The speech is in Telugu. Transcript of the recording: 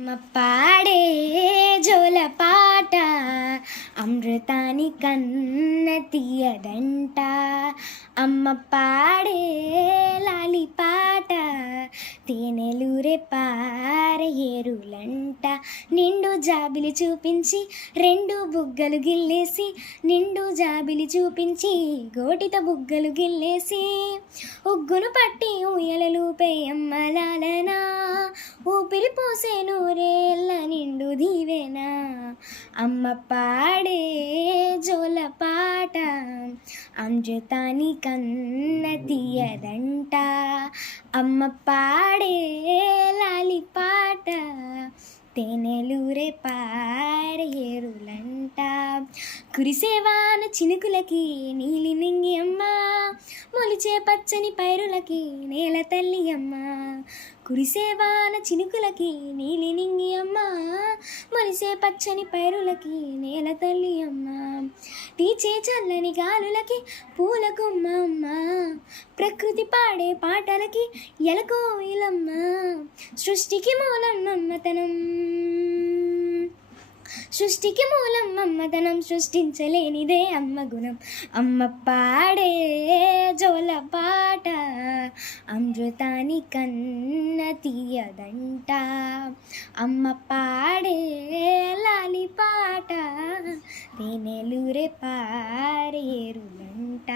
అమ్మ పాడే జోల పాట అమృతాని కన్న తీయదంట. అమ్మ పాడే లాలి పాట తేనెలూరే పారయేరులంట. నిండు జాబిలి చూపించి రెండు బుగ్గలు గిల్లేసి, నిండు జాబిలి చూపించి గోటిత బుగ్గలు గిల్లేసి, ఉగ్గును పట్టి ఊయలలూపే అమ్మలాలనా, ఊపిరి పోసే నూరేళ్ళ నిండు దీవెనా. అమ్మ పాడే జోల పాట అమృతాని కన్న తీయదంట. అమ్మ పాడే లాలి పాట తేనెలూరే పారయేరులంట. కురిసేవాన చినుకులకి నీలి నింగి అమ్మ, మొలిచే పచ్చని పైరులకి నేల తల్లి అమ్మ. కురిసేవాన చినుకులకి నీలి నింగి అమ్మ, మొలిసే పచ్చని పైరులకి నేల తల్లి అమ్మ. తీచే చల్లని గాలులకి పూల కొమ్మ అమ్మ, ప్రకృతి పాడే పాటలకి ఎలకోయిలమ్మ. సృష్టికి మూలం మమ్మతనం, సృష్టికి మూలం మమ్మతనం, సృష్టించలేనిదే అమ్మ గుణం. అమ్మ పాడే జోల పాట అమృతాని కన్న తీయదంట. అమ్మ పాడే లాలి పాట తేనెలూరే పారేరులంట.